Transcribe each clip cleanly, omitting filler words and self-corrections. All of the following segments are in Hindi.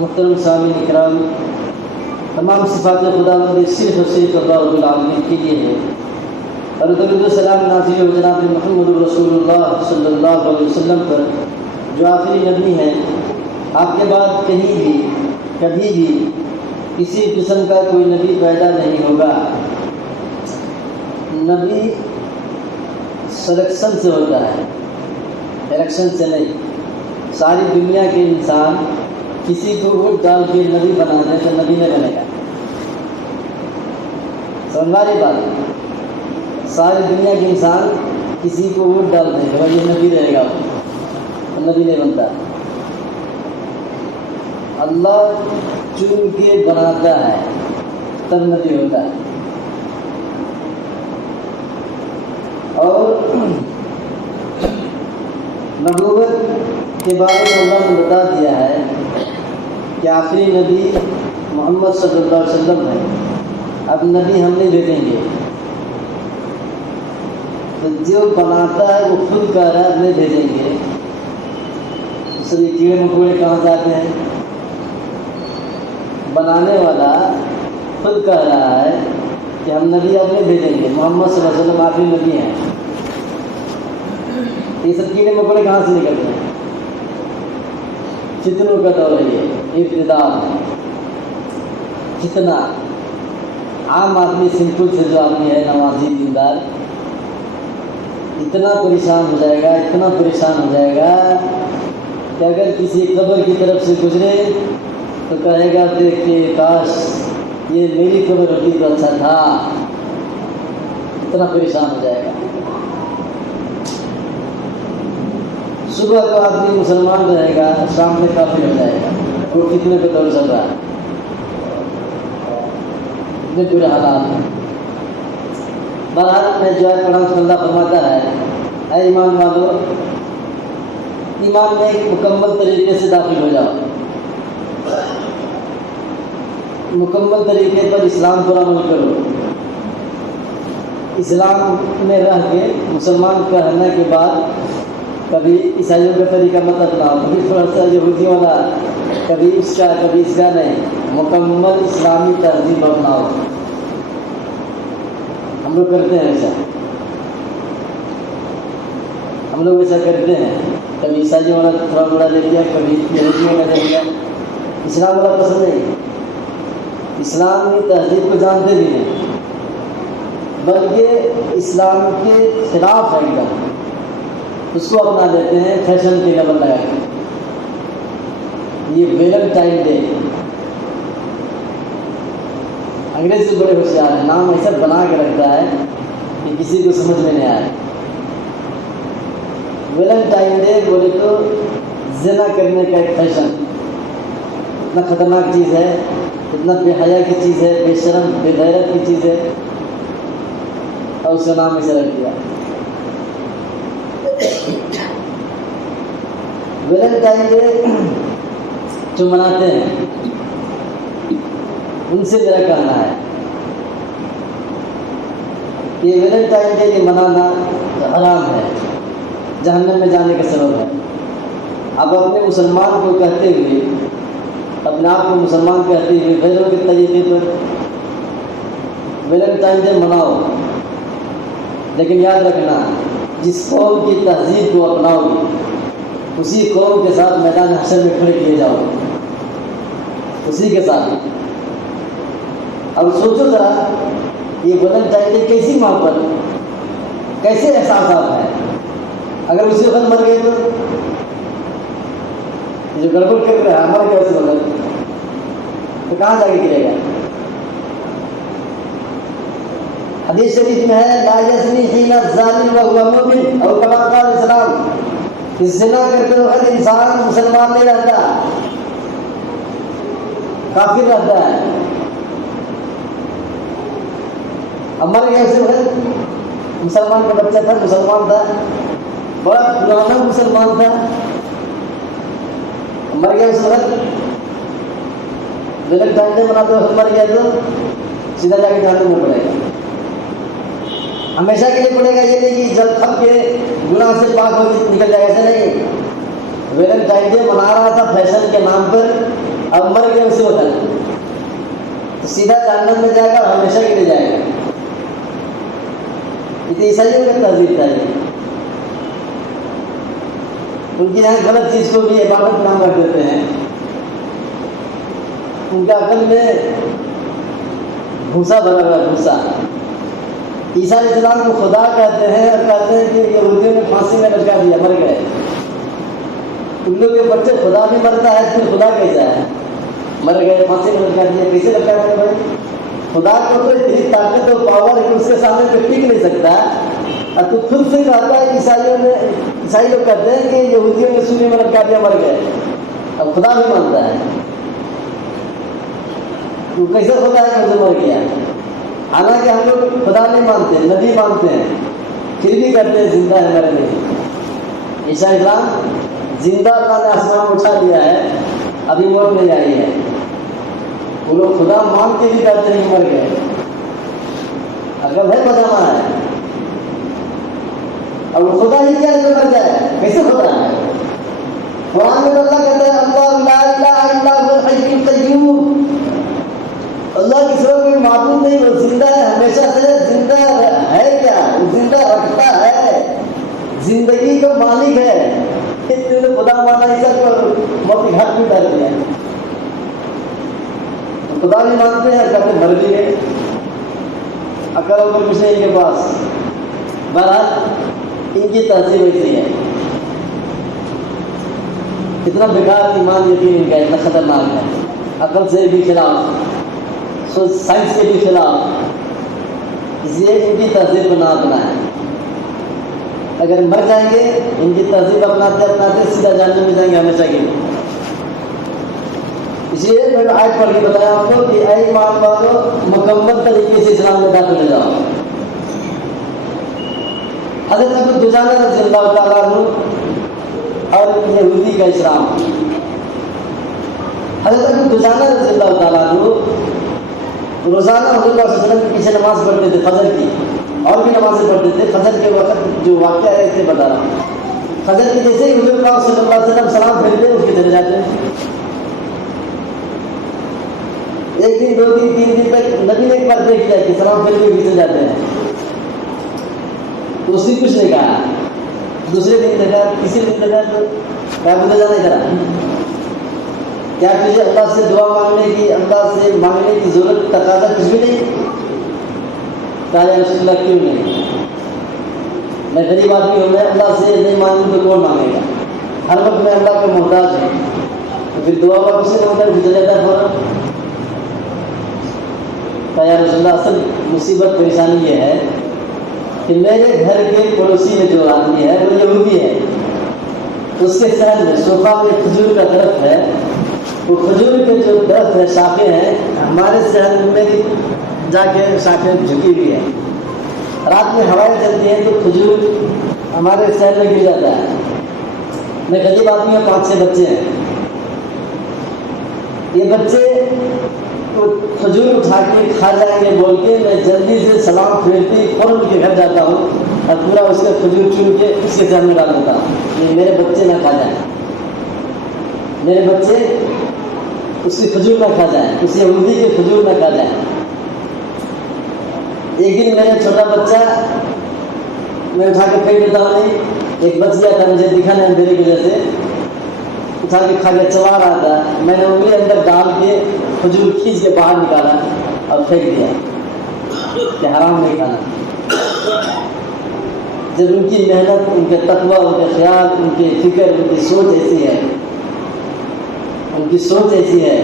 मुहतरम सामीन इकराम, तमाम सिफ़ात खुदावंद सिर्फ़ और सिर्फ़ अल्लाह रब्बुल आलमीन के लिए है और दरूद सलाम नाज़िल व जनाब मुहम्मद रसूलुल्लाह सल्लल्लाहु अलैहि वसल्लम पर जो आखिरी नबी हैं। आपके बाद कभी भी किसी किस्म का कोई नबी पैदा नहीं होगा। नबी सिलेक्शन से होता है, इलेक्शन से नहीं। सारी दुनिया के इंसान किसी को वोट डाल के नबी बना दे तो नबी नहीं बनेगा। समझारी बात, सारी दुनिया के इंसान किसी को वोट डाल दे तो ये नबी रहेगा, तो नबी नहीं बनता। अल्लाह चुन के बनाता है तब नबी होता है। और नबूवत के बारे में अल्लाह ने बता दिया है कि आखिरी नबी मोहम्मद सल्लल्लाहु अलैहि वसल्लम है। अब नबी हम नहीं भेजेंगे, तो जो बनाता है वो खुद कह रहा है नहीं भेजेंगे। इसलिए कीड़े मकोड़े कहाँ जाते हैं? बनाने वाला खुद कह रहा है कि हम नबी अब नहीं भेजेंगे, मोहम्मद सल्लल्लाहु अलैहि वसल्लम आखिरी नबी हैं। ये सब कीड़े मकोड़े कहाँ से निकलते हैं? फितनों का दौर है ये, इब्तिदाअ। कितना आम आदमी सिंपल से जो आदमी है, नमाजी दीनदार, इतना परेशान हो जाएगा कि अगर किसी कब्र की तरफ से गुजरे तो कहेगा देख के काश ये मेरी कब्र होती तो अच्छा था। इतना परेशान हो जाएगा। सुबह तो आदमी मुसलमान रहेगा, शाम में काफिर हो जाएगा। वो कितने पे दौड़ चल रहा है, इतने बुरे हालात हैं। बहरहाल में जो है पढ़ा अल्लाह फरमाता है, ऐ ईमान वालो, ईमान में एक मुकम्मल तरीके से दाखिल हो जाओ। मुकम्मल तरीके पर इस्लाम पर अमल करो। इस्लाम में रह के मुसलमान कहने के बाद कभी ईसाइयों का तरीका मत अपनाओ, कभी थोड़ा सा यहूदी वाला, कभी इसका कभी इसका नहीं। मुकम्मल इस्लामी तहजीब अपनाओ। हम लोग करते हैं ऐसा, करते हैं। कभी ईसाइयों वाला थोड़ा बड़ा ले लिया, कभी यहूदियों का ले लिया। इस्लाम वाला पसंद नहीं, इस्लामी तहजीब को जानते भी नहीं, बल्कि इस्लाम के खिलाफ है एकदम। उसको अपना लेते हैं फैशन के लेवल लगा के। ये वैलेंटाइन डे, अंग्रेज से बड़े होशियार हैं, नाम ऐसा बना के रखता है कि किसी को समझ में नहीं आए। वैलेंटाइन डे बोले तो ज़िना करने का एक फैशन। इतना खतरनाक चीज़ है, इतना बेहया की चीज़ है, बेशरम बेगैरत की चीज़ है, और उसका नाम ऐसा रख दिया। वैलेंटाइन डे जो मनाते हैं उनसे मेरा कहना है ये वैलेंटाइन डे ये मनाना हराम है, जहन्नम में जाने का सबब है। अब अपने मुसलमान को कहते हुए, अपने आप को मुसलमान कहते हुए गैरों के तरीके पर वैलेंटाइन डे मनाओ, लेकिन याद रखना जिस कौम की तहजीब को अपनाओगे उसी कौम के साथ मैदान हशर में खड़े किए जाओ, उसी के साथ। अब सोचो जरा, ये वैलेंटाइन डे कैसी मोहब्बत, कैसे एहसास है। अगर उसी वक्त मर गए तो जो गड़बड़ कर रहा है मर गया उसी वक्त, तो कहाँ जाके गिरेगा। हदीस शरीफ में है ला यज़नी हीना ज़ानी व हुवा मुमिन, और कमा क़ाल इस्लाम, ज़िना करते वक्त इंसान मुसलमान नहीं रहता, काफिर रहता है। अब मर गया उसी वक्त, मुसलमान का बच्चा था, मुसलमान था, बड़ा पुराना मुसलमान था, मर गया उस वक्त, वैलेंटाइन डे मनाते वक्त मर गया तो सीधा जाके जहन्नम में पड़ेगा, हमेशा के लिए पड़ेगा। ये नहीं कि जब थक के गुनाह से पाक हो निकल जाएगा, ऐसा नहीं। वैलेंटाइन डे मना रहा था फैशन के नाम पर, अब मर गया उसी वक्त तो सीधा जहन्नम में जाएगा, हमेशा के लिए जाएगा। इतनी ईसाइयों का तहजीब था ये, उनके यहाँ गलत चीज को भी इबादत नाम रख देते हैं। उनका अकल में भूसा भरा हुआ, भूसा। ईसा इस्लाम को खुदा कहते हैं और कहते हैं कि यहूदियों ने फांसी में लटका दिया, मर गए। उन लोग के बच्चे खुदा भी मरता है, फिर खुदा कैसा है, मर गए फांसी में लटका दिया, कैसे लटका दिया भाई। खुदा को तो इतनी ताकत और पावर है कि उसके सामने कोई टिक नहीं सकता। और तू खुद से कहता है ईसाई लोग कहते हैं कि यहूदियों ने सूली में लटका दिया, मर गए, अब खुदा भी मानता है। तू कैसे खुदा है मुझे मर गया। हालांकि हम लोग खुदा नहीं मानते, नबी मानते हैं, फिर भी कहते हैं जिंदा है मरे नहीं। ईसा इस्लाम जिंदा अल्लाह ने आसमान में उठा दिया है, अभी मौत नहीं आई है। वो लोग खुदा मान के भी कहते हैं मर गए, अगर है बजाना है। अब वो खुदा ही क्या जो मर जाए, कैसे खुदा है। कुरान में अल्लाह कहता है अल्लाह ला इलाहा इल्ला हुवल हय्युल क़य्यूम, अल्लाह की सिवा कोई माबूद नहीं, वो जिंदा है, हमेशा से जिंदा है। क्या जिंदा रखता है, जिंदगी का मालिक है। इतने खुदा माना ईसा को मौत के घाट में डाल दिया। खुदा नहीं मानते हैं, कहते मर भी गए, अकल और कुछ नहीं इनके पास। बहरहाल इनकी तहजीब ऐसी है। कितना बेकार ईमान यकीन इनका, इतना खतरनाक है। अकल से भी खिलाफ, साइंस के भी खिलाफ, इसलिए इनकी तहजीब को ना अपनाएं। अगर मर जाएंगे इनकी तहजीब अपनाते अपनाते सीधा जहन्नम में जाएंगे हमेशा के लिए। इसलिए मैंने आज पढ़ के बताया आपको कि ऐ ईमान वालों, मुकम्मल तरीके से इस्लाम में दाखिल हो जाओ। हज़रत अबू दुजाना रज़ियल्लाहु ताला अन्हु और यहूदी का इस्लाम। हज़रत अबू दुजाना रज़ियल्लाहु ताला अन्हु रोज़ाना हुज़ूर सल्लल्लाहु अलैहि वसल्लम के पीछे नमाज पढ़ते थे, फजर की, और भी नमाज़ें पढ़ते थे। फजर के वक्त जो वाक़या है इसलिए बता रहा हूँ। फजर के जैसे ही हुज़ूर सल्लल्लाहु अलैहि वसल्लम सलाम फेरते उसके चले जाते हैं। एक दिन, दो दिन, तीन दिन तक नबी ने एक बार देख लिया कि सलाम फेर के पीछे जाते हैं, तो उसने कुछ नहीं कहा। दूसरे दिन देखा, तीसरे दिन देखा, तो क्या बोला जाना इधर, क्या तुझे अल्लाह से दुआ मांगने की, अल्लाह से मांगने की जरूरत तकाजा कुछ भी नहीं। कहा या रसूलल्लाह क्यों नहीं, मैं गरीब आदमी हूँ, मैं अल्लाह से नहीं मांगूँ तो कौन मांगेगा। हर वक्त मैं अल्लाह का मोहताज हूँ, तो फिर दुआ हुआ कुछ नहीं होता, गुजर जाता है फौरन। कहा या रसूलल्लाह असल मुसीबत परेशानी ये है कि मेरे घर के पड़ोसी में जो आदमी है वो यहूदी है, उसके शहर में सोफा में खजूर का दरख्त है, वो खजूर के जो दरख्त है, शाखें हैं, हमारे शहर में भी जाके शाखें झुकी हुई है। रात में हवाएं चलती हैं तो खजूर हमारे शहर में गिर जाता है। मैं गरीब आदमी हूँ, 5-6 बच्चे हैं। ये बच्चे तो खजूर उठा के खा जाएंगे बोल के मैं जल्दी से सलाम फेरती फौरन उनके घर जाता हूँ और पूरा उसका खजूर चुन के उसके सामने डाल देता हूँ, ये मेरे बच्चे ना खा जाए, मेरे बच्चे उसकी खजूर ना खा जाए, उस यहूदी के खजूर ना खा जाए। एक दिन मेरा छोटा बच्चा मैं उठा के फेंक देता हूँ, एक बच गया था, मुझे दिखा नहीं अंधेरे की वजह से, उठा के खा के चबा रहा था, मैंने उंगली अंदर डाल के खजूर खींच के बाहर निकाला और फेंक दिया कि हराम नहीं खाना। जब उनकी मेहनत, उनके तकवा, उनके ख्याल, उनकी फिक्र, उनकी सोच ऐसी है, उनकी सोच ऐसी है,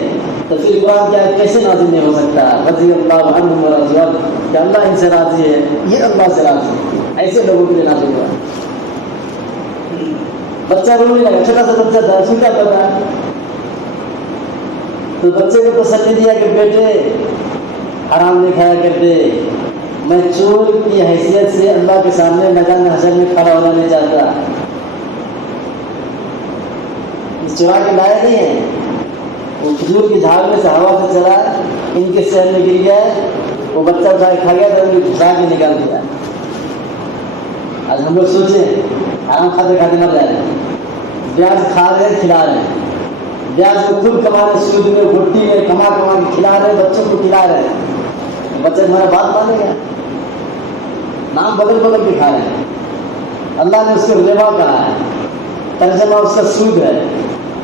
तो फिर कुरान क्या कैसे नाज़िल नहीं हो सकता? रज़ी अल्लाहु अन्हुम व रज़ू अन्हुम, कि अल्लाह इनसे राज़ी है, ये अल्लाह से राज़ी है, ऐसे लोगों के लिए नाज़िल हुआ। बच्चा रोने लगा, छोटा सा बच्चा था, सूखा था, तो बच्चे को तसल्ली दिया कि बेटे हराम नहीं खाया करते, मैं चोर की हैसियत से अल्लाह के सामने मैदान हशर में खड़ा होना नहीं चाहता। चुरा के लाया नहीं है, वो खजूर की झाड़ में से हवा से चला, इनके शहर में गिर गया, वो बच्चा उठा के खा गया था, उनको घुसा के निकाल दिया। आज हम लोग सोचे आराम खाते खाते मर जाए, ब्याज खा रहे खिला रहे, ब्याज को खुद कमा रहे, सूद में वोटी में कमा कमा के खिला रहे, बच्चों को खिला रहे, बच्चे तुम्हारा बात मानेगा? नाम बदल बदल के खा रहे हैं। अल्लाह ने उसको रिबा कहा है, तर्जमा उसका सूद है।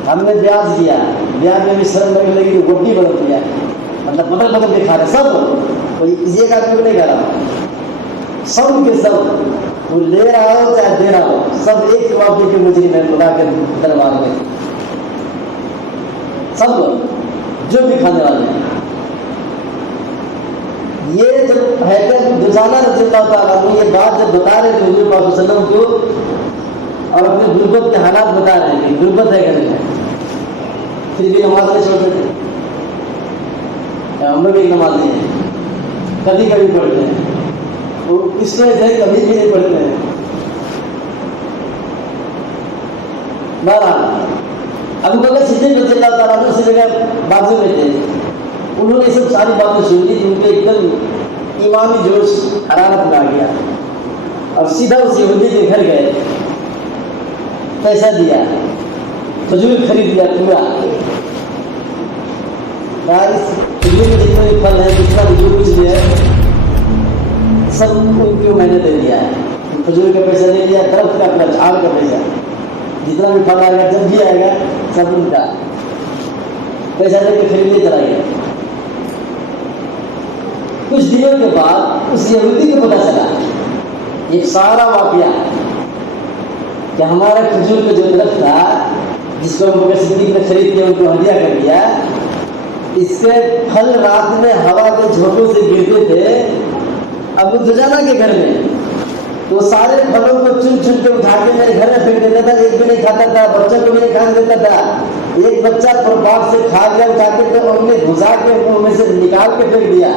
हमने ब्याज दिया, ब्याज में भी शर्म लगने लगी, वोटी बदल दिया, मतलब बदल बदल के खा रहे सब, कोई ये का क्यों नहीं खा रहा, सब के सब, वो ले रहा हो चाहे दे रहा हो, सब एक जवाब दे के मुझे मैं बुला के दरबार में, सब जो भी खाने वाले हैं। ये जब हैकर दुजाना रज़ियल्लाहु ताला अन्हु ये बात जब बता रहे थे हुज़ूर पाक सल्लल्लाहु अलैहि वसल्लम को, और अपने गुर्बत के हालात बता रहे थे, गुर्बत है घर में, फिर भी नमाज नहीं छोड़ते थे। हम लोग एक नमाज़ी हैं, कभी कभी पढ़ते हैं, वो इस वजह से कभी भी नहीं पढ़ते हैं। बहरहाल अबू बकर सिद्दीक़ रज़ियल्लाहु ताला अन्हु उसी जगह बाजू में थे, उन्होंने सब सारी बातें सुन ली, उनके एकदम ईमानी जोश हरारत में आ गया और सीधा उस यहूदी के घर गए, पैसा दिया, खजूर खरीद लिया पूरा, खजूर में जितने भी फल है, जितना भी जो कुछ भी है, सब उनको मैंने दे दिया है। खजूर का पैसा ले लिया, दरख्त का अपना झाड़ का पैसा, जितना भी फल आएगा जब भी आएगा सब उनका पैसा लेके खरीद लिए चला गया। कुछ दिनों के बाद उस यहूदी को पता चला एक सारा वाकया कि हमारा खजूर का जो दरख्त था, जिसको अबू बकर सिद्दीक़ ने खरीद के उनको हदिया कर दिया, इससे फल रात में हवा के झोंकों से गिरते थे अबू दुजाना के घर में, तो सारे फलों को चुन चुन के उठा के मेरे घर में फेंक देता था, एक भी नहीं खाता था, बच्चों को भी नहीं खाने देता था। एक बच्चा प्रभाव से खा गया उठा के, तो उन्होंने घुसा के मुंह में से निकाल के फेंक दिया।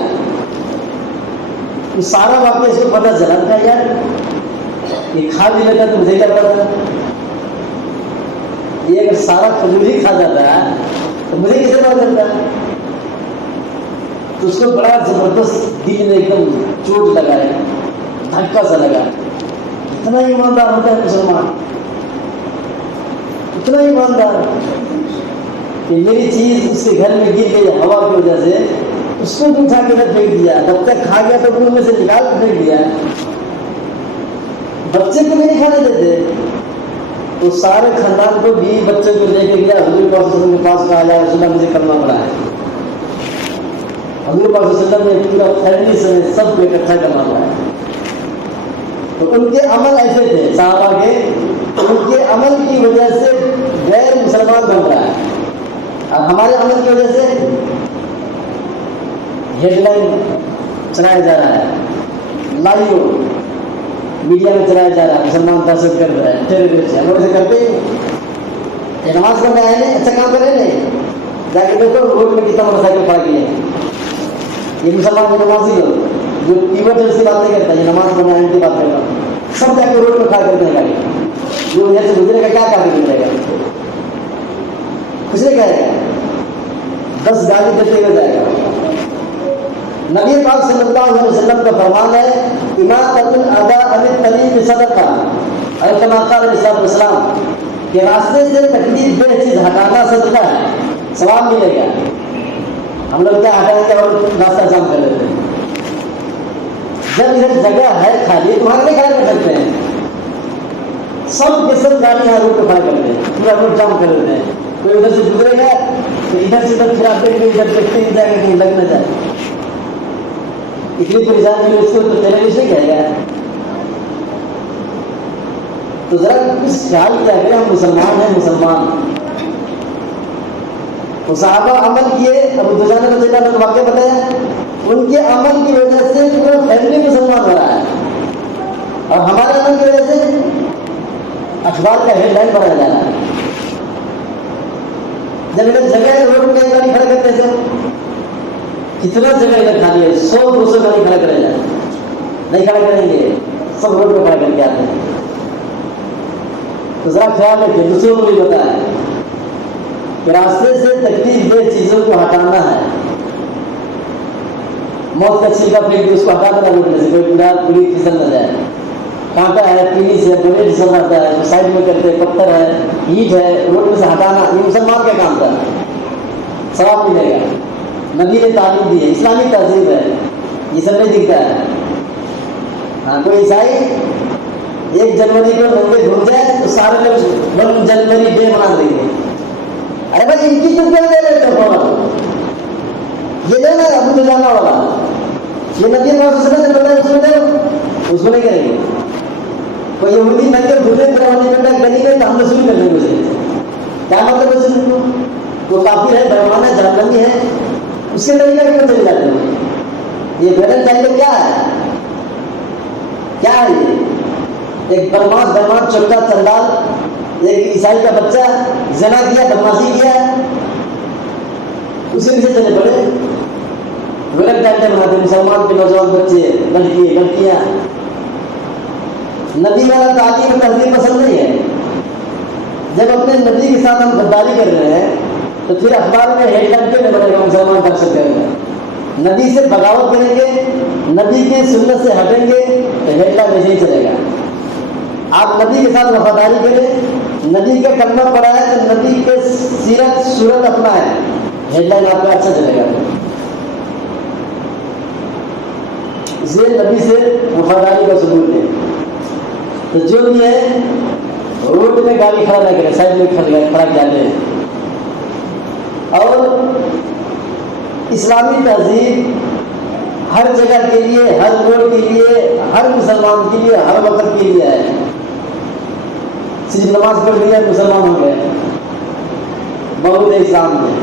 तो सारा वाकया इसको पता चला था, यार ये खा भी लेता तो मुझे क्या पता, ये अगर सारा खजूर ही खा जाता है तो मुझे कैसे पता चलता। तो उसको बड़ा जबरदस्त दिल में एकदम चोट लगा है, धक्का सा लगा। इतना ईमानदार होता है मुसलमान, इतना ईमानदार कि मेरी चीज उसके घर में गिर गई हवा की वजह से, उसको भी उठा के फेंक दिया, जब तक खा गया तो मुंह में से निकाल के फेंक दिया, बच्चे को नहीं खाने देते। तो सारे खानदान को भी बच्चे को लेके गया, हुजूर पाक सल्लल्लाहु अलैहि वसल्लम के पास कहा, या रसूलल्लाह मुझे कलमा पड़ा है। हुजूर पाक सल्लल्लाहु अलैहि वसल्लम ने पूरा फैमिली समेत सबको इकट्ठा करना पड़ा है। तो उनके अमल ऐसे थे सहाबा के, उनके अमल की वजह से गैर मुसलमान बन रहा है, और हमारे अमल की वजह से हेडलाइन चलाया जा रहा है, लाइव मीडिया में चलाया जा रहा है, मुसलमान दहशत कर रहा है, टेररिस्ट है। हम लोग ऐसे करते ही नमाज पढ़ने आए नहीं, अच्छा काम करे नहीं, जाके देखो रोड में कितना मोटरसाइकिल खड़ा किए हैं, ये मुसलमान के नमाजी लोग जो कीवर्ड जैसी बातें करता है, ये नमाज पढ़ने आने की बात करता है, सब जाके रोड में खड़ा करते हैं गाड़ी, जो यहाँ से गुजरेगा क्या काफी गुजरेगा, कुछ नहीं कहेगा, 10 गाली देते हुए जाएगा, नबी पाक सल्लल्लाहु अलैहि वसल्लम का फरमान है इमातुल अदा अनित तरीक सदका और कमा क़ाल अलैहिस्सलाम के रास्ते से तकलीफ दे चीज हटाना सदका है, सवाब मिलेगा। हम लोग क्या हटाएंगे और रास्ता जाम कर लेते हैं। जब इधर जगह है खाली तो वहां नहीं खड़ा कर सकते हैं, सब के सब गाड़ी यहाँ रोड पर खड़ा करते हैं, पूरा रोड जाम कर देते हैं। कोई उधर से गुजरेगा तो इधर से इधर फिराते हुए इधर देखते ही जाएगा कहीं लग न जाए। इतनी परेशानी में उसको तो तेरे से कहेगा। तो जरा कुछ ख्याल किया करें, हम मुसलमान हैं, मुसलमान तो सहाबा अमल किए। अबू दुजाना रज़ी अल्लाह अन्हु वाक़या बताया, उनके अमल की वजह से पूरा फैमिली मुसलमान हो रहा है और हमारे अमल की वजह से अखबार का हेडलाइन बनाया जा रहा है। जब इधर जगह रोड पे गाड़ी खड़ा करते थे, कितना जगह इधर खाली है, 100-200 गाड़ी खड़ा करेगा, नहीं खड़ा करेंगे, सब रोड पे खड़ा करके आते हैं। तो जरा ख्याल रखिए, दूसरों को भी बताया कि रास्ते से तकलीफ दे चीजों को हटाना है। मौत का छिलका फेंक के उसको हटा देना रोड से, कोई बुढ़ा पूरी फिसल न जाए। कांटा है, पीली से बुलेट फिसल जाता है तो साइड में करते, पत्थर है, ईंट है, रोड में से हटाना ये मुसलमान का काम था, सवाब मिलेगा। नबी ने तालीम दी है, इस्लामी तहजीब है, ये सब नहीं दिखता है। हाँ, कोई ईसाई 1 जनवरी को नंगे घूम जाए तो सारे लोग 1 जनवरी डे मना देंगे। अरे भाई इनकी तो क्या दे रहे थे, ये लेना अबू दुजाना वाला, ये नबी उसको नहीं करेंगे। कोई यहूदी नंगे घूमे गली में तो हम लोग शुरू कर देंगे उसे, क्या मतलब है? वो काफिर है, बेईमान है, जहन्नमी है, उसके तरीके से चले जाते हैं। ये वैलेंटाइन क्या है? क्या है ये? एक बेईमान चोटा चंडाल, एक ईसाई का बच्चा ज़िना किया, बदमाशी किया, उसी से चले पड़े। वैलेंटाइन बनाते मुसलमान के नौजवान बच्चे, लड़कियां। नबी वाला तालीम तहजीब पसंद नहीं है। जब अपने नबी के साथ हम गद्दारी कर रहे हैं तो फिर अखबार में हेडलाइन क्यों नहीं बनेगा मुसलमान कर सकते हैं? नबी से बगावत करेंगे, नबी के सुन्नत से हटेंगे तो हेडलाइन ऐसे ही चलेगा। आप नबी के साथ वफादारी करें, नबी का कलमा पढ़ा है तो नबी के सीरत सूरत अपना है, हेडलाइन आपका अच्छा चलेगा। इसलिए नबी से वफादारी का सबूत है। तो जो भी है रोड में गाड़ी खड़ा ना करें, साइड में खड़ा जाते हैं। और इस्लामी तहजीब हर जगह के लिए, हर रोड के लिए, हर मुसलमान के लिए, हर वक्त के लिए है। सिर्फ नमाज पढ़ लिया मुसलमान हो गए, बहुत है इस्लाम में।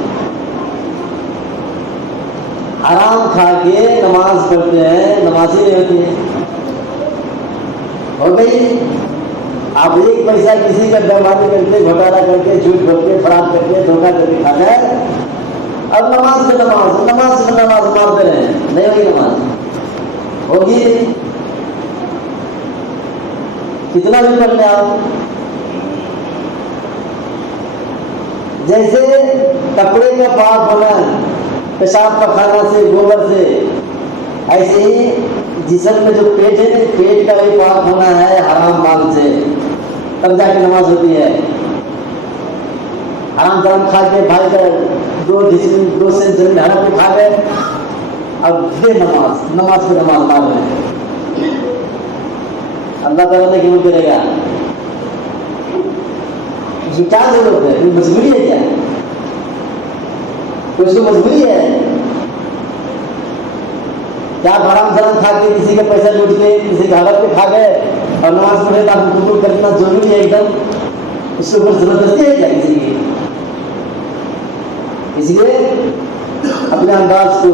हराम खा के नमाज पढ़ते हैं, नमाज ही नहीं होती है, हो गई। आप 1 पैसा किसी का बेईमानी करके, घोटाला करके, झूठ बोल के, फराड करके, धोखा करके खा जाए, अब नमाज से नमाज मारते रहे, नहीं होगी नमाज, होगी। कितना भी पढ़ ले आप। जैसे कपड़े का पाक होना पेशाब पखाना से, गोबर से, ऐसे ही जिस्म में जो पेट है, पेट का भी पाक होना है हराम माल से, तब जाके नमाज होती है। हराम गरम खा के भाई का 2 सेंट जमीन हड़प के खा गए, अब नमाज पे नमाज मार रहे हैं। अल्लाह ताला ने क्यों करेगा? क्या जरूरत है? कोई मजबूरी है क्या? कोई उसको मजबूरी है क्या? हराम शराम खा के, किसी का पैसा लूट के, किसी का हड़प के खा गए और नमाज पढ़े तो आपको करना जरूरी है एकदम? उसके ऊपर जबरदस्ती है क्या किसी की? इसलिए अपने अंदाज को,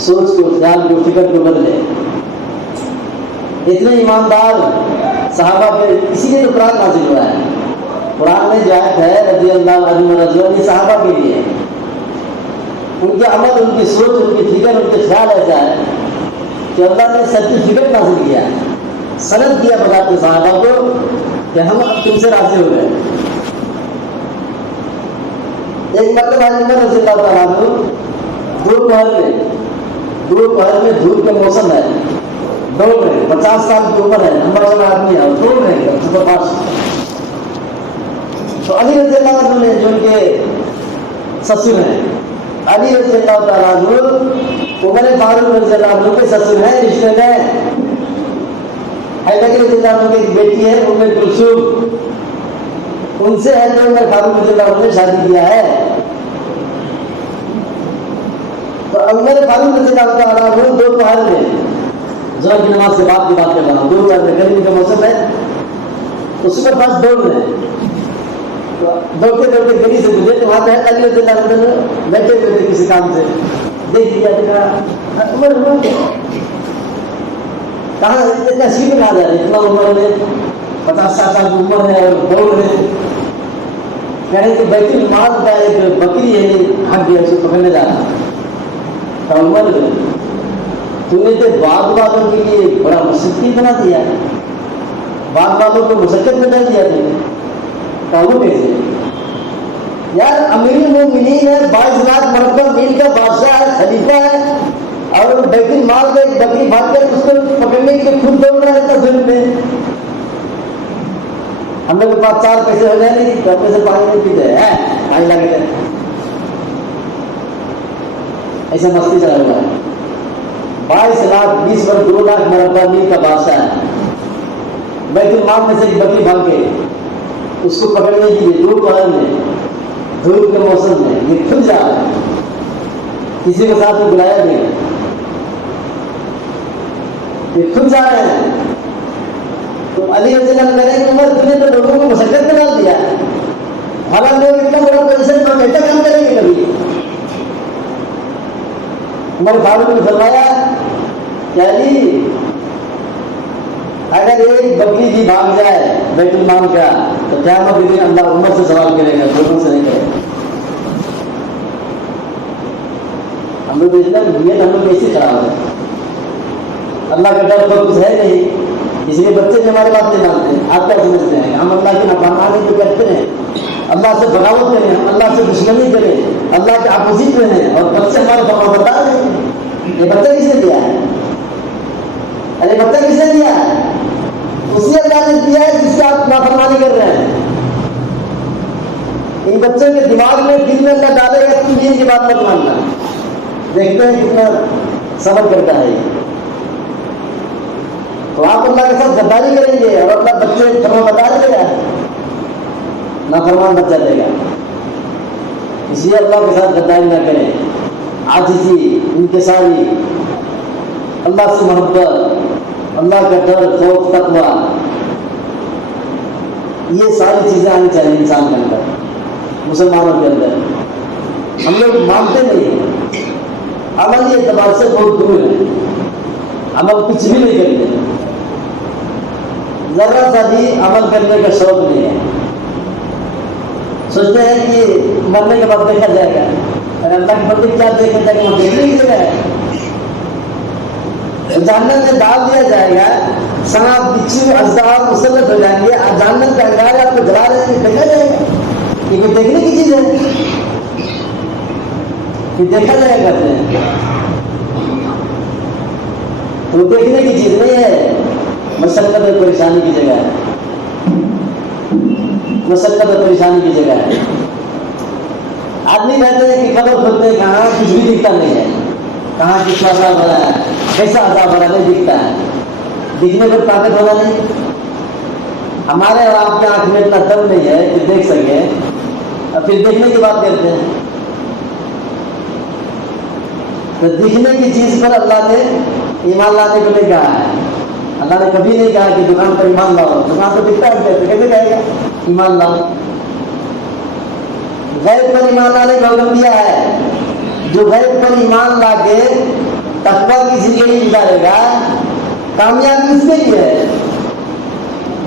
सोच को, ख्याल को, फिक्र को बदले। इतने ईमानदार सहाबा पे इसीलिए तो कुरान नाज़िल हुआ है। कुरान में जो आयत है रज़ी अल्लाहु अन्हुम रज़ियल्लाहु, ये सहाबा के लिए, उनके अमल, उनकी सोच, उनकी फिक्र, उनके ख्याल ऐसा है कि अल्लाह ने सर्टिफिकेट नाज़िल किया, सनद दिया बताते सहाबा को कि हम तुमसे राजी हो गए। एक मतलब उमर रज़ियल्लाहु ताला अन्हु दोपहर में दोपहर में धूप के मौसम है, दौड़ रहे, 50 साल की उम्र है, नंबर 1 आदमी है, दौड़ रहे सुपर फास्ट। तो अली रज़ियल्लाहु अन्हु ने, जो उनके ससुर हैं, अली रज़ियल्लाहु तआला अन्हु उमर फारूक रज़ियल्लाहु अन्हु के ससुर हैं, रिश्ते में। हैदर रज़ियल्लाहु अन्हु की एक बेटी है उम्मे कुलसूम, उनसे है तो उमर फारूक रज़ियल्लाहु अन्हु ने शादी किया है। तो उमर फारूक रज़ियल्लाहु तआला अन्हु दोपहर में, ज़ोहर की नमाज के बाद की बात कर रहा हूँ, दोपहर में गर्मी का मौसम है, तो सुपर फास्ट दौड़ रहे हैं। दौड़ते दौड़ते गली से गुजरे तो वहां पे अली रज़ियल्लाहु अन्हु बैठे हुए थे किसी काम से, देख लिया, देखा उमर कहाँ इतना शीघ्र कहा जा रहे, इतना उम्र में 50-60 साल की उम्र है और दौड़ रहे। कह रहे कि बैतुल माल का एक बकरी है, भाग गया, उसको पकड़ने जा रहा। तो उमर तुमने तो बाग वालों के लिए बड़ा मुश्किल बना दिया, बाग वालों को मुशक्कत में डाल दिया तुमने। वो कैसे यार, अमीरुल मोमिनीन है, 22 लाख मरतबा मील का बादशाह है, खलीफा है, और बैतुल माल में एक बकरी भाग कर उसको पकड़ने के लिए खुद दौड़ रहा है तस्वीर में। हम लोग के पास 4 पैसे हो जाए नहीं, तो अपने से पानी नहीं पीते हैं, पानी लगे ऐसे मस्ती चला हुआ है। 22 लाख 20 वर्ष 2 लाख मरतबा मील का बादशाह है, बैतुल माल में से एक बकरी भाग के उसको पकड़ने के लिए दोपहर में धूप के मौसम में ये खुद जा रहा है, किसी को साथ में बुलाया नहीं, ये खुद जा रहे हैं। तो अली रज़ियल्लाहु अन्हु कह उमर तुमने तो लोगों को मुशक्कत में डाल दिया, हालांकि लोग इतना बड़ा पोजीशन पर बेटा काम करेंगे कभी। उमर फारूक ने फरमाया क्या जी, अगर एक बकरी भी भाग जाए बैतुल माल का तो क़यामत के दिन अल्लाह उम्मत से सवाल करेगा, लोगों से नहीं करेगा। हम लोग इतना नियत हम लोग कैसे खराब है, अल्लाह का डर तो कुछ है नहीं, इसलिए बच्चे भी हमारे बात नहीं मानते। आप क्या समझते हैं हम अल्लाह की नाफरमानी तो करते हैं, अल्लाह से बगावत करें, अल्लाह से दुश्मनी करें, अल्लाह के अपोजिट में हैं, और बच्चे हमारे फरमा बता रहे हैं। ये बच्चा किसने दिया है? अरे बच्चा किसने दिया है? उसी अल्लाह ने दिया है जिससे आप नाफरमानी कर रहे हैं। इन बच्चों के दिमाग में दिल में अल्लाह डालेगा, तुम दीन की बात मत मानना। देखते हैं कितना समझ करता है। तो आप अल्लाह के साथ गद्दारी करेंगे और अपना बच्चे फरमा बता देगा, नाफरमान बच्चा देगा। इसलिए अल्लाह के साथ गद्दारी ना करें। आजिज़ी, इंकिसारी, अल्लाह से मोहब्बत, अल्लाह का डर, खौफ, तकवा, ये सारी चीजें आनी चाहिए इंसान के अंदर, मुसलमानों के अंदर। हम लोग मानते नहीं, अमल ये एतबार से बहुत दूर है, अमल कुछ भी नहीं करते, जरा सा भी अमल करने का शौक नहीं है। सोचते हैं कि मरने के बाद देखा जाएगा, अरे अल्लाह के बंदे क्या देखा जाएगा, वहां देखने की जगह है। जहन्नम में डाल दिया जाएगा, सांप, बिच्छू, अज़रार मुसल्लत हो जाएंगे, जहन्नम के अंगारे आपको जला रहे हैं, देखा जाएगा। ये कोई देखने की चीज है कि देखा जाएगा? तो देखने की चीज नहीं है, मशक्कत और परेशानी की जगह है, मशक्कत और परेशानी की जगह है। आदमी कहते हैं कि कब्र खोदते हैं, कहाँ कुछ भी दिखता नहीं है, कहाँ किसका अजाब भरा है, कैसा अजाब भरा नहीं दिखता है, दिखने पर ताकत होना नहीं। हमारे और आपके आंख में इतना दम नहीं है कि देख सके, और फिर देखने की बात करते हैं। तो दिखने की चीज पर अल्लाह ने ईमान लाने को नहीं कहा है। अल्लाह ने कभी नहीं कहा कि दुकान पर ईमान लाओ, दुकान तो दिखता है, कैसे कहेगा ईमान लाओ? गैब पर ईमान लाने का हुक्म दिया है। जो गैब पर ईमान ला के तकवा की जिंदगी गुजारेगा, कामयाबी उसके लिए है।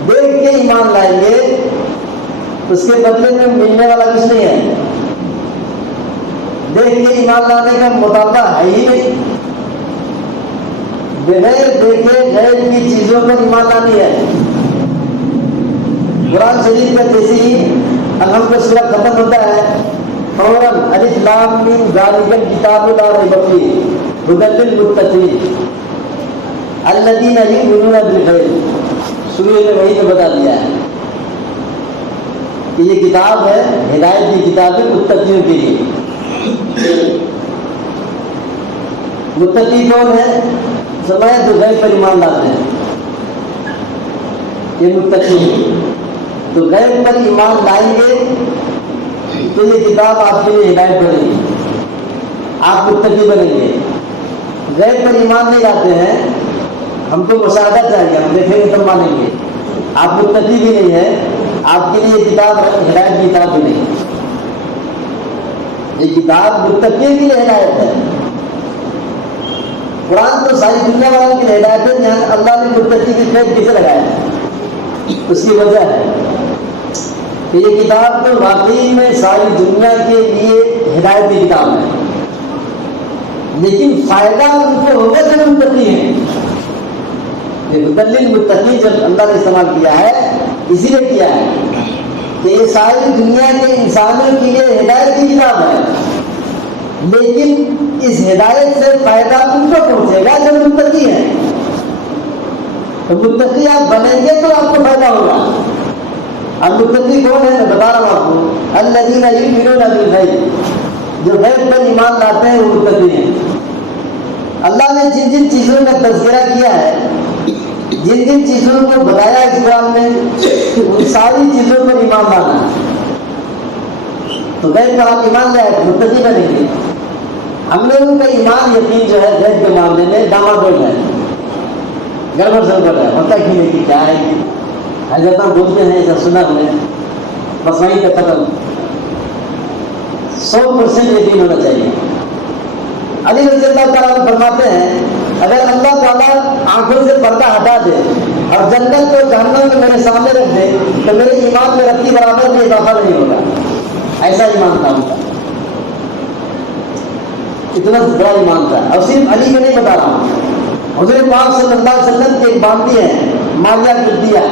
देख के ईमान लाएंगे, उसके बदले में मिलने वाला कुछ नहीं है। देख के ईमान लाने का मुताबा है ही नहीं। बगैर देखे गैर की चीजों पर ईमान लानी है। कुरान शरीफ का जैसे ही अल्हम्दुलिल्लाह सूरा खत्म होता है, फौरन अलिफ लाम मीम ज़ालिकल किताबु ला रैब फीह, हुदल लिल मुत्तकीन अल्लज़ीना युमिनूना बिल गैब। शुरू में वही तो बता दिया है कि ये किताब है, हिदायत की किताब है मुत्तकीयों के लिए। मुत्तकी कौन है? समय जो गैब पर ईमान लाते हैं, ये मुत्तकी। तो गैब पर ईमान लाएंगे तो ये किताब आपके लिए हिदायत बनेगी, आप मुत्तकी बनेंगे। गैब पर ईमान नहीं लाते हैं, हमको मुशाहदा चाहिए, हम देखेंगे तब मानेंगे, आप मुत्तकी भी नहीं है, आपके लिए किताब हिदायत की किताब भी नहीं। ये किताब मुत्तकी के लिए हिदायत है। कुरान तो सारी दुनिया वालों की हिदायत है, जहाँ अल्लाह ने मुत्तकी की कैद किसे लगाया है, उसकी वजह है कि ये किताब तो वाकई में सारी दुनिया के लिए हिदायत की किताब है, लेकिन फायदा उनको होगा जब मुत्तकी है। हुदल मुत्तकीन जब अल्लाह ने इस्तेमाल किया है, इसीलिए किया है कि ये सारी दुनिया के इंसानों के लिए हिदायत की किताब है, लेकिन इस हिदायत से फायदा उनको पहुंचेगा जब मुत्तकी है। तो मुत्तकी आप बनेंगे तो आपको फायदा होगा। अब मुत्तकी कौन है? मैं बता रहा हूँ आपको, अल्लज़ीना युमिनूना बिल गैब, जो गैब पर ईमान लाते हैं वो मुत्तकी हैं। अल्लाह ने जिन जिन चीज़ों का तज़किरा किया है, जिन जिन चीज़ों को बताया इस कुरान में, उन सारी चीज़ों पर ईमान लाना है। तो गैब पर आप ईमान लाए मुत्तकी बनेंगे। हमने उनका ईमान यकीन जो है गैब के मामले में डामाडोल है, गड़बड़ सड़बड़ है, होता क्यों नहीं कि क्या है कि हजरत बोलते हैं, ऐसा सुना हमने, बस वहीं पे खत्म। 100% यकीन होना चाहिए। अली रज़ी अल्लाह तआला फरमाते हैं, अगर अल्लाह ताला आंखों से पर्दा हटा दे और जन्नत को जहन्नम में मेरे सामने रख दे तो मेरे ईमान में रत्ती बराबर भी इजाफा नहीं होगा। ऐसा ईमान था उनका, इतना बड़ा ईमान था। और सिर्फ अली को नहीं बता रहा हूँ, हुज़ूर पाक सल्लल्लाहु अलैहि वसल्लम के एक बांदी है मारिया कुद्दिया,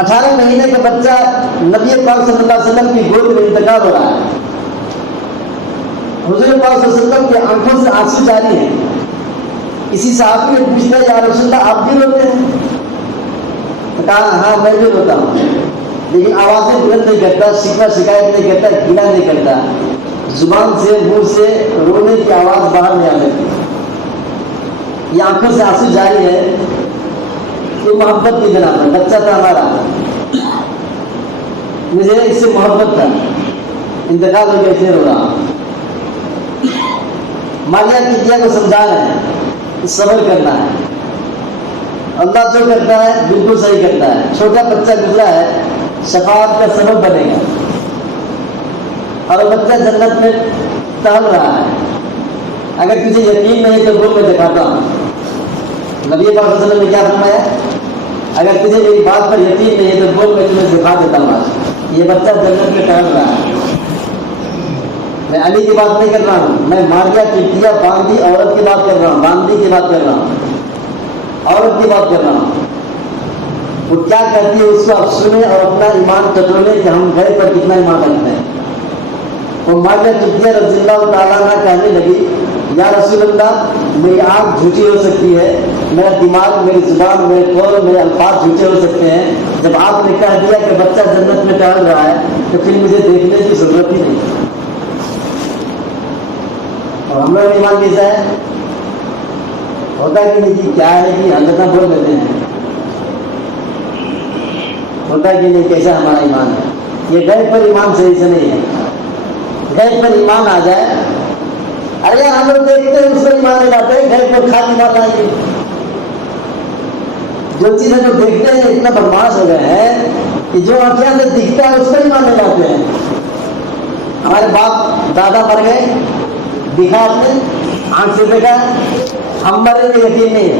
18 महीने का बच्चा नबी पाक सल्लल्लाहु अलैहि वसल्लम की गोद में इंतकाल हो रहा है। हुज़ूर पाक सल्लल्लाहु अलैहि वसल्लम की आंखों से आंसू जारी है। किसी साहब ने पूछा, या रसूलल्लाह आप भी रोते हैं? तो कहा हाँ मैं भी रोता हूँ, लेकिन आवाज़ें बुलंद नहीं करता, शिकायत नहीं करता, गिला नहीं करता, जुबान से मुंह से रोने की आवाज़ बाहर नहीं आने की। ये आंखों से आंसू जारी है, ये मोहब्बत की बिना पर, बच्चा था हमारा, मुझे इससे मोहब्बत था, इंतकाल हो गया इसलिए रो रहा। मारिया कुद्दिया को समझा रहे हैं सब्र करना है, अल्लाह जो करता है बिल्कुल सही करता है। छोटा बच्चा गुजरा है, शफाअत का सबब बनेगा, और बच्चा जन्नत में टहल रहा है। अगर तुझे यकीन नहीं तो बोल, मैं दिखाता हूँ। नबी पाक सल्लल्लाहु अलैहि वसल्लम ने क्या फरमाया? अगर तुझे मेरी बात पर यकीन नहीं है तो बोल, मैं तुम्हें दिखा देता हूँ। आज ये बच्चा जन्नत में टहल रहा है। मैं अली की बात नहीं कर रहा हूँ, मैं मारिया कुद्दिया बांदी औरत की बात कर रहा हूँ, बांदी की बात कर रहा हूँ, औरत की बात कर रहा हूँ। वो क्या कहती है उसको आप सुने और अपना ईमान टटोले कि हम गैब पर कितना ईमान रखते हैं। वो मारिया कुद्दिया रज़ियल्लाहु ताला अन्हा कहने लगी, या रसूलल्लाह मेरी आँख झूठी हो सकती है, मेरा दिमाग, मेरी जुबान, मेरे कौल, मेरे अल्फाज झूठे हो सकते हैं, जब आपने कह दिया कि बच्चा जन्नत में टहल रहा है तो फिर मुझे देखने की जरूरत ही नहीं। और हम लोग ईमान कैसा है? होता है कि नहीं कि क्या है कि हल्का बोल देते हैं, होता है कि नहीं कैसा हमारा ईमान है? ये गैब पर ईमान सही से नहीं है। गैब पर ईमान आ जाए, अरे हम लोग देखते हैं उस पर ईमान नहीं लाते हैं, गैब पर खाली ईमान लाएंगे। जो चीजें जो देखते हैं इतना बदमाश हो गए हैं कि जो आंखियां से दिखता है उस पर ईमान नहीं लाते हैं। हमारे बाप दादा मर गए, दिखा आपने, आंख से देखा, हम मरे में यकीन नहीं है,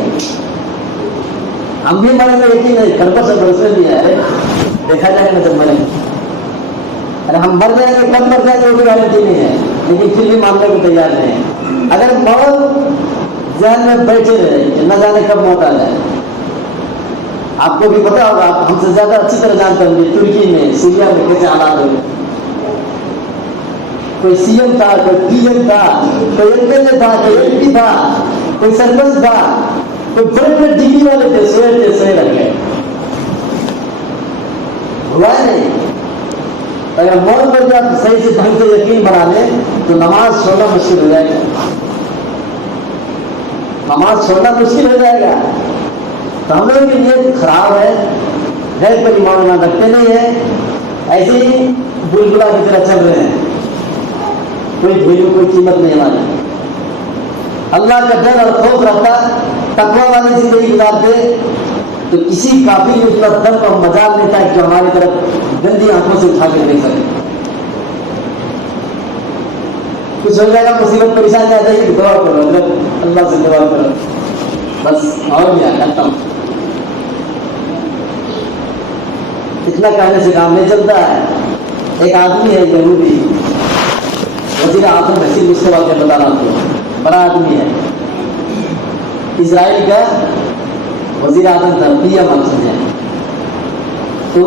हम भी मरे में यकीन नहीं, कर्म से भरोसे भी है, देखा जाएगा जब मरेंगे। अरे हम मर जाएंगे, कब मर जाएंगे वो भी गारंटी नहीं है, लेकिन फिर भी मानने को तैयार नहीं। अगर मौत जहन में बैठे रहे, न जाने कब मौत आ जाए। आपको भी पता होगा, आप हमसे ज्यादा अच्छी तरह जानते होंगे तुर्की में, सीरिया में कैसे हालात हो गए। कोई सीएम था, कोई पीएम था, कोई एमएलए था, कोई एमपी था, कोई सरपंच था, कोई बड़े बड़े डिग्री वाले थे, सोए रह गए। हुआ नहीं। अगर मौत पर जब सही से ढंग से यकीन बना ले तो नमाज छोड़ना मुश्किल हो जाएगा। नमाज छोड़ना मुश्किल हो जाएगा। तो हम लोगों की नीयत खराब है, गैर पर ईमान रखते नहीं है, ऐसे ही बुलबुला की तरह चल रहे हैं, कोई वैल्यू कोई कीमत नहीं हमारी। अल्लाह का डर और खौफ रखता, तकवा वाली जिंदगी गुजारते तो किसी काफी ने उसका दम और मजाल नहीं था कि हमारी तरफ गंदी आंखों से उठा कर देख सके। कुछ हो जाएगा, मुसीबत परेशानी आ जाएगी, दुआ करो, अल्लाह से दुआ करो, बस और क्या खत्म। इतना कहने से काम नहीं चलता है। एक आदमी है यहूदी, वज़ीर आज़म हसीन उसके वाक़या बता रहा हूँ, बड़ा आदमी है, इजराइल का वज़ीर आज़म था, पीएम आप समझे। तो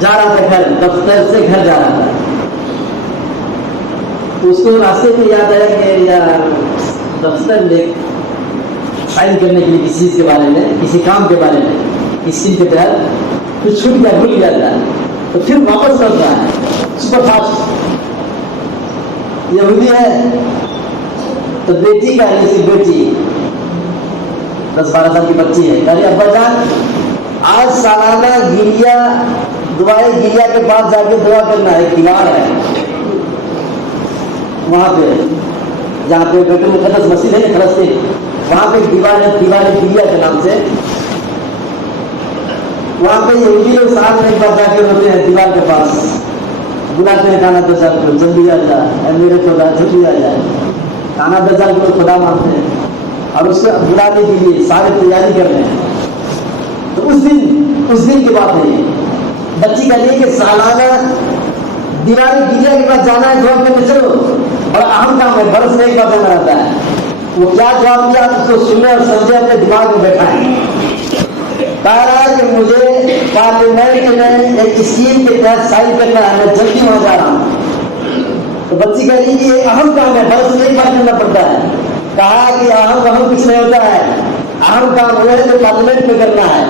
जा रहा था घर, दफ्तर से घर जा रहा था, तो उसको रास्ते में याद आया कि यार दफ्तर में फाइल करने के लिए किसी चीज़ के बारे में, किसी काम के बारे में, इस चीज के तहत कुछ छूट गया, भूल गया था, तो फिर वापस कर रहा है सुपर फास्ट। यहूदी है तो बेटी का है, बेटी 10-12 साल की बच्ची है, अरे अब्बा जान आज सालाना गिरिया दुआए गिरिया के पास जाके दुआ करना है, दीवार है वहां पे, जहाँ पे बैतुल मुक़द्दस मस्जिद है फलस्तीन, वहां पे दीवार है, दीवार गिरिया के नाम से। वहां पे यहूदी लोग साथ में एक बार जाके रोते हैं दीवार के पास, बुलाते हैं खाना दजाल को, जल्दी आ जाए मेरे खुदा, जल्दी आ जाए। खाना दजाल को खुदा मानते हैं और उसको बुलाने के लिए सारे तैयारी कर रहे हैं। तो उस दिन की बात है ये, बच्ची का लिए कि सालाना दीवार गिरिया के पास जाना है, जवाब करने चलो, बड़ा अहम काम है, बरस में एक बार जाना रहता है। वो क्या जवाब दिया उसको सुने और समझे, अपने दिमाग में बैठा है। कह रहा है कि मुझे पार्लियामेंट में एक स्कीम के तहत साइन करना है, मैं जल्दी वहां जा रहा हूं। तो बच्ची कह रही कि ये अहम काम है, बरस में एक बार करना पड़ता है। कहा कि अहम कुछ नहीं होता है, अहम काम वो है जो पार्लियामेंट में करना है।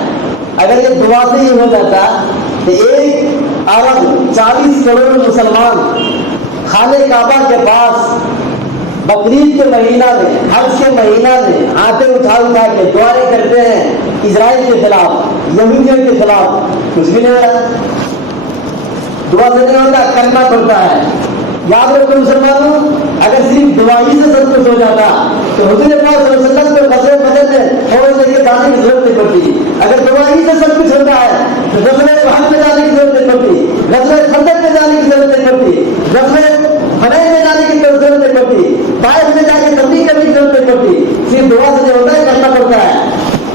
अगर ये दुआ से ही हो जाता तो 1 अरब 40 करोड़ मुसलमान खाने काबा के पास बकरीद के महीना में, हज के महीना में हाथे उठा के दुआएं करते हैं इजराइल के खिलाफ, यहूदियों के खिलाफ, कुछ भी नहीं हो रहा। दुआ से नहीं होता, करना पड़ता है। याद रखो मुसलमानों, अगर सिर्फ दुआ ही से सब कुछ हो जाता तो हुजूर पाक सल्लल्लाहु अलैहि वसल्लम को गज़वे बदल में फौज लेके जाने की जरूरत नहीं पड़ती। अगर दुआ ही से सब कुछ होता है तो गज़वे वहां में जाने की जरूरत नहीं पड़ती, गज़वे खंदक में जाने की जरूरत नहीं पड़ती, गज़वे हुनैन में जाने की जरूरत नहीं पड़ती, ताइफ में जाके तबलीग करने की जरूरत नहीं पड़ती। सिर्फ दुआ से जो होता है करना पड़ता है।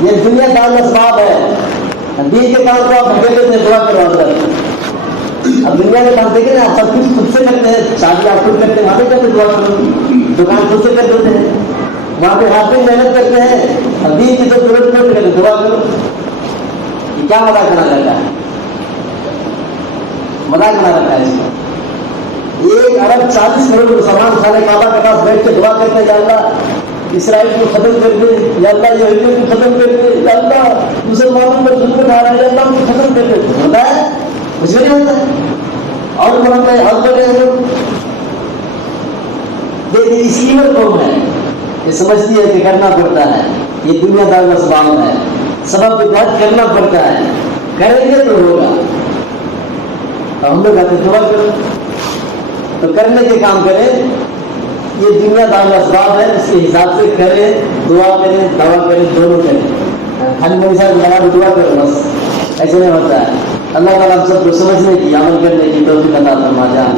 ये दुनिया का असबाब है, दीन के काम को आप भगेले से दुआ करवा। अब दुनिया के काम देखे ना, आप सब कुछ खुद से करते हैं, शादी आप खुद करते हैं, वहां पे कैसे दुआ करो, दुकान खुद से कर देते हैं, वहां पे हाथ में मेहनत करते हैं। अब दीन की तो जरूरत नहीं करते, दुआ करो। क्या मजाक बना रहता है, मजाक बना रहता है इसको। 1 अरब 40 करोड़ मुसलमान खाने काबा के पास बैठ के दुआ करते हैं, या अल्लाह इसराइल को खत्म कर दे, या अल्लाह यहूदियों को खत्म कर दे, या अल्लाह मुसलमानों पर जुल्म उठा रहा है, या अल्लाह को खत्म कर दे। होता है कुछ भी नहीं होता है। और बनता है और बने लोग देखिए, इस कीमत कौन है, ये समझती है कि करना पड़ता है, ये दुनियादार का स्वभाव है, सबब के तहत करना पड़ता है, करेंगे तो होगा। और हम लोग कहते हैं दुआ करो, तो करने के काम करें, ये दुनियादार का स्वभाव है, इसके हिसाब से करें, दुआ करें, दवा करें, दोनों करें। खाली मोदी साहब लगा दो दुआ करो बस, ऐसे नहीं होता है। अल्लाह ताला हम सबको समझने की, अमल करने की तौफीक अता फरमा जाए।